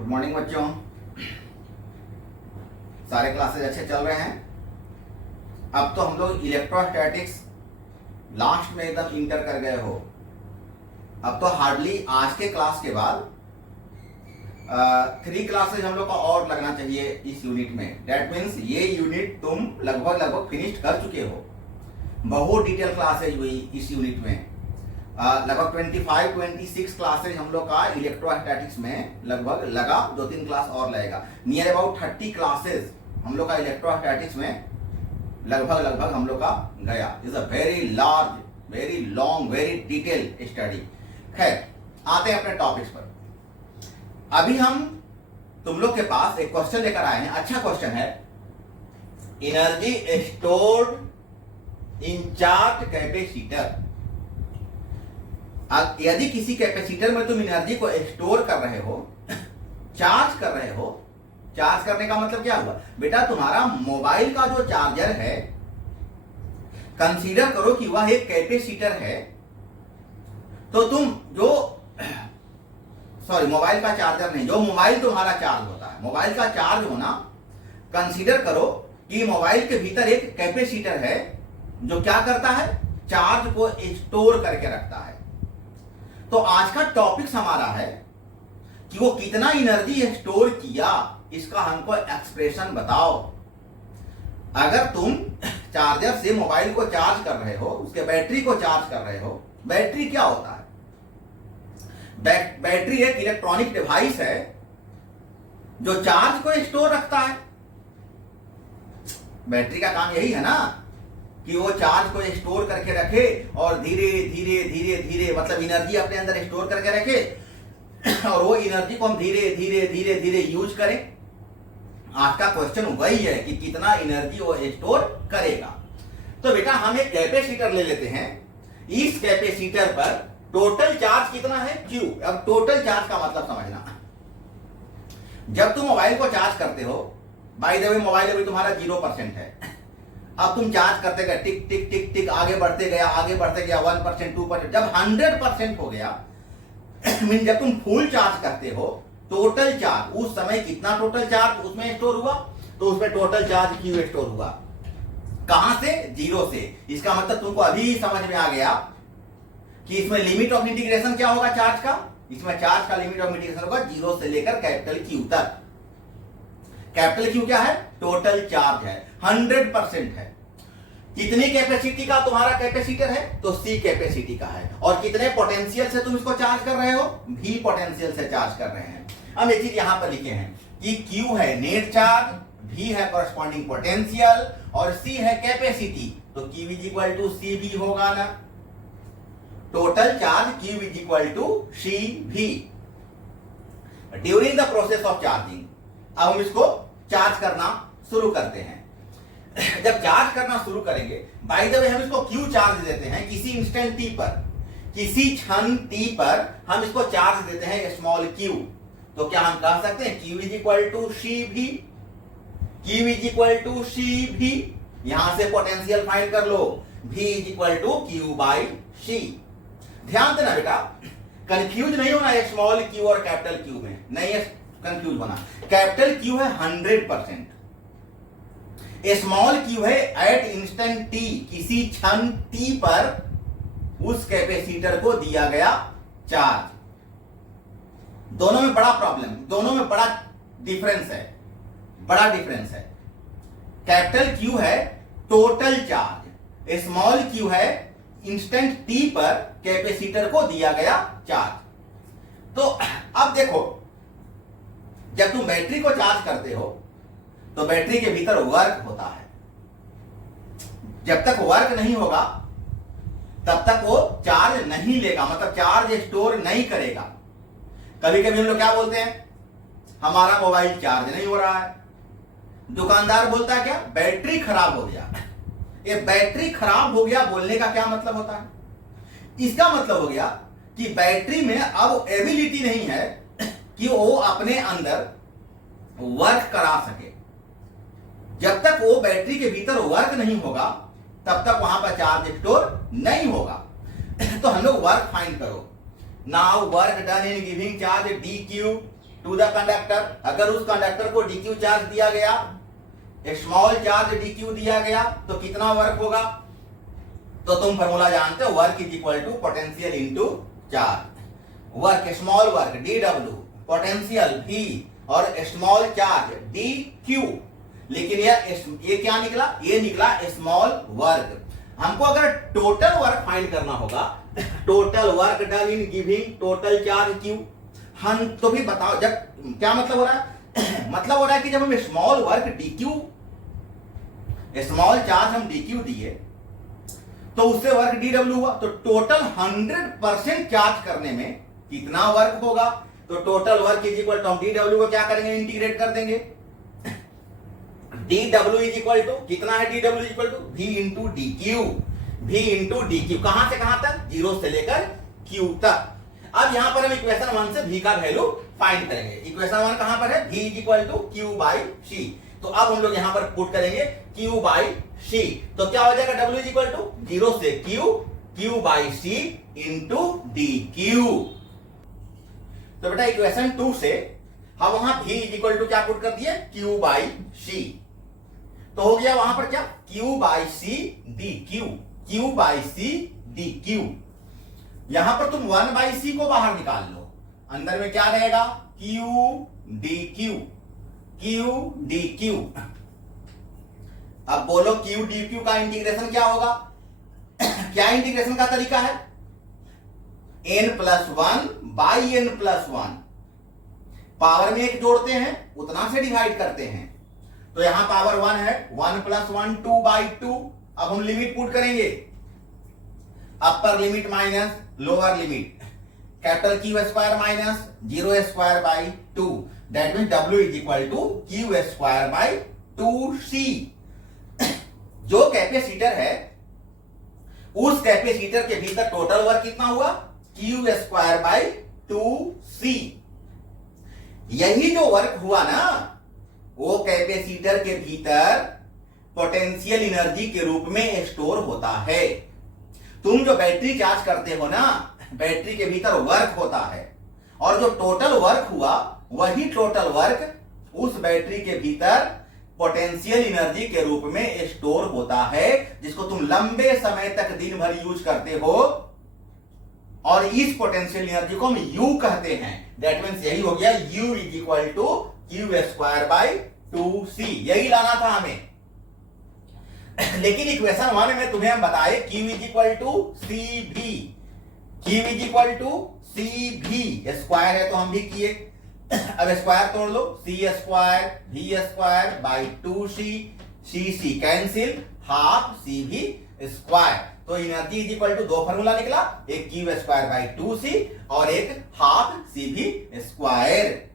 Good morning बच्चों। सारे classes अच्छे चल रहे हैं। अब तो हम लोग इलेक्ट्रोस्टैटिक्स लास्ट में एकदम इंटर कर गए हो। अब तो हार्डली आज के क्लास के बाद 3 क्लासेज हम लोग का और लगना चाहिए इस यूनिट में। दैट मीन्स ये यूनिट तुम लगभग फिनिश कर चुके हो। बहुत डिटेल क्लासेज हुई इस यूनिट में। लगभग 25-26 क्लासेज हम लोग का इलेक्ट्रोस्टैटिक्स में लगभग लगा। 2-3 क्लास और लगेगा। नियर अबाउट 30 क्लासेज हम लोग का इलेक्ट्रोस्टैटिक्स में लगभग हम लोग का गया। Is a very large, very long, very detail study. खैर, आते हैं अपने टॉपिक्स पर। अभी हम तुम लोग के पास एक क्वेश्चन लेकर आए हैं। अच्छा क्वेश्चन है। Energy stored in charge capacitor. यदि किसी कैपेसिटर में तुम एनर्जी को स्टोर कर रहे हो, चार्ज कर रहे हो, चार्ज करने का मतलब क्या हुआ बेटा? तुम्हारा मोबाइल का जो चार्जर है, कंसीडर करो कि वह एक कैपेसिटर है। तो तुम जो मोबाइल का चार्जर नहीं, जो मोबाइल तुम्हारा चार्ज होता है, मोबाइल का चार्ज होना, कंसीडर करो कि मोबाइल के भीतर एक कैपेसिटर है जो क्या करता है? चार्ज को स्टोर करके रखता है। तो आज का टॉपिक्स हमारा है कि वो कितना एनर्जी स्टोर किया, इसका हमको एक्सप्रेशन बताओ। अगर तुम चार्जर से मोबाइल को चार्ज कर रहे हो, उसके बैटरी को चार्ज कर रहे हो, बैटरी क्या होता है? बैटरी एक इलेक्ट्रॉनिक डिवाइस है जो चार्ज को स्टोर रखता है। बैटरी का काम यही है ना कि वो चार्ज को स्टोर करके रखे और धीरे धीरे धीरे धीरे मतलब एनर्जी अपने अंदर स्टोर करके रखे और वो एनर्जी को हम धीरे धीरे धीरे धीरे यूज करें। आज का क्वेश्चन वही है कि कितना एनर्जी वो स्टोर करेगा। तो बेटा हम एक कैपेसिटर ले लेते हैं। इस कैपेसिटर पर टोटल चार्ज कितना है? Q। अब टोटल चार्ज का मतलब समझना। जब तुम मोबाइल को चार्ज करते हो, बाय द वे मोबाइल अभी तुम्हारा 0% है। अब तुम चार्ज करते गए, टिक टिक टिक टिक, आगे बढ़ते गया 1%, 2%, जब 100% हो गया मीन जब तुम फुल चार्ज करते हो, टोटल चार्ज उस समय कितना टोटल चार्ज उसमें स्टोर हुआ? तो उसमें टोटल चार्ज Q स्टोर हुआ। कहां से? 0 से। इसका मतलब तुमको अभी समझ में आ गया कि इसमें लिमिट ऑफ इंटीग्रेशन क्या होगा चार्ज का? इसमें चार्ज का लिमिट ऑफ इंटीग्रेशन होगा 0 से लेकर कैपिटल Q तक। कैपिटल Q क्या है? टोटल चार्ज है, 100% है। कितनी कैपेसिटी का तुम्हारा कैपेसिटर है? तो C कैपेसिटी का है। और कितने पोटेंशियल से तुम इसको चार्ज कर रहे हो? V पोटेंशियल से चार्ज कर रहे हैं। हम एक चीज यहां पर लिखे हैं कि Q है नेट चार्ज, V है कॉरेस्पॉन्डिंग पोटेंशियल और C है कैपेसिटी। तो Q is equal to CV होगा ना। Total charge Q is equal to CV during the process of charging. अब हम इसको चार्ज करना शुरू करते हैं। जब चार्ज करना शुरू करेंगे, बाय द वे हम इसको क्यू चार्ज देते हैं किसी इंस्टेंट टी पर, किसी क्षण टी पर हम इसको चार्ज देते हैं स्मॉल क्यू। तो क्या हम कह सकते हैं Q is equal to CV? Q is equal to CV। यहां से पोटेंशियल फाइंड कर लो, V is equal to Q by C। ध्यान देना बेटा, कंफ्यूज नहीं होना है स्मॉल क्यू और कैपिटल क्यू में, नहीं है कंफ्यूज होना। कैपिटल क्यू है 100%, स्मॉल क्यू है एट इंस्टेंट टी, किसी क्षण टी पर उस कैपेसिटर को दिया गया चार्ज। दोनों में बड़ा प्रॉब्लम, दोनों में बड़ा डिफरेंस है, बड़ा डिफरेंस है। कैपिटल क्यू है टोटल चार्ज, स्मॉल क्यू है इंस्टेंट टी पर कैपेसिटर को दिया गया चार्ज। तो अब देखो, जब तुम बैटरी को चार्ज करते हो तो बैटरी के भीतर वर्क होता है। जब तक वर्क नहीं होगा तब तक वो चार्ज नहीं लेगा, मतलब चार्ज स्टोर नहीं करेगा। कभी कभी हम लोग क्या बोलते हैं? हमारा मोबाइल चार्ज नहीं हो रहा है। दुकानदार बोलता है क्या? बैटरी खराब हो गया। ये बैटरी खराब हो गया बोलने का क्या मतलब होता है? इसका मतलब हो गया कि बैटरी में अब एबिलिटी नहीं है कि वो अपने अंदर वर्क करा सके। जब तक वो बैटरी के भीतर वर्क नहीं होगा तब तक वहां पर चार्ज स्टोर नहीं होगा। तो हम लोग वर्क फाइंड करो। Now work done in giving charge dq to the conductor. अगर उस कंडक्टर को dq चार्ज दिया गया, स्मॉल चार्ज dq दिया गया, तो कितना वर्क होगा? तो तुम फॉर्मूला जानते हो, work is equal to potential into charge. Work small work dw, potential v और स्मॉल चार्ज dq। लेकिन ये क्या निकला? ये निकला स्मॉल वर्क। हमको अगर टोटल वर्क फाइंड करना होगा, total work done in giving total charge q, हम तो भी बताओ जब क्या मतलब हो रहा है? मतलब हो रहा है कि जब हम small work dq, small charge हम dq दिए तो उससे वर्क dw हुआ, तो टोटल 100% चार्ज करने में कितना वर्क होगा? तो total work is equal to हम dw को क्या करेंगे? इंटीग्रेट कर देंगे। dw इज इक्वल टू कितना है? dw is equal to v into dq, v into dq। कहां से कहां तक? 0 से लेकर q तक। अब यहां पर हम इक्वेशन 1 से v का वैल्यू फाइंड करेंगे। इक्वेशन 1 कहां पर है? v is equal to q by c। तो अब हम लोग यहां पर पुट करेंगे q बाई c। तो क्या हो जाएगा? w इज इक्वल टू 0 से q by c into dq। तो बेटा इक्वेशन 2 से हम वहां v इज इक्वल टू क्या पुट कर दिए? q by c। तो हो गया वहां पर क्या? q by c dq, q by c dq। यहां पर तुम 1 बाई c को बाहर निकाल लो, अंदर में क्या रहेगा? q dq, q dq। अब बोलो q dq का इंटीग्रेशन क्या होगा? क्या इंटीग्रेशन का तरीका है? n+1 by n+1। पावर में एक जोड़ते हैं, उतना से डिवाइड करते हैं। तो यहां पावर 1 है, 1+1 2 बाई 2। अब हम लिमिट पुट करेंगे, upper limit minus lower limit, capital Q square minus 0 square by 2, that mean W is equal to Q square by 2C। जो कैपेसिटर है उस कैपेसिटर के भीतर टोटल वर्क कितना हुआ? Q square by 2C। यही जो वर्क हुआ ना, वो कैपेसिटर के भीतर पोटेंशियल एनर्जी के रूप में स्टोर होता है। तुम जो बैटरी चार्ज करते हो ना, बैटरी के भीतर वर्क होता है, और जो टोटल वर्क हुआ वही टोटल वर्क उस बैटरी के भीतर पोटेंशियल एनर्जी के रूप में स्टोर होता है, जिसको तुम लंबे समय तक दिन भर यूज करते हो, और इस पोटेंशियल एनर्जी को हम U कहते हैं। दैट मीन्स यही हो गया U is equal to Q square by 2C। यही लाना था हमें। लेकिन इक्वेशन 1 में तुम्हें हम बताए Q is equal to CV, Q is equal to CV। Square है तो हम भी किए, अब स्क्वायर तोड़ लो, C square V square by 2C, C cancel, half CV square. तो एनर्जी इज इक्वल टू दो फॉर्मूला निकला, एक Q स्क्वायर बाई 2C और एक हाफ CV स्क्वायर।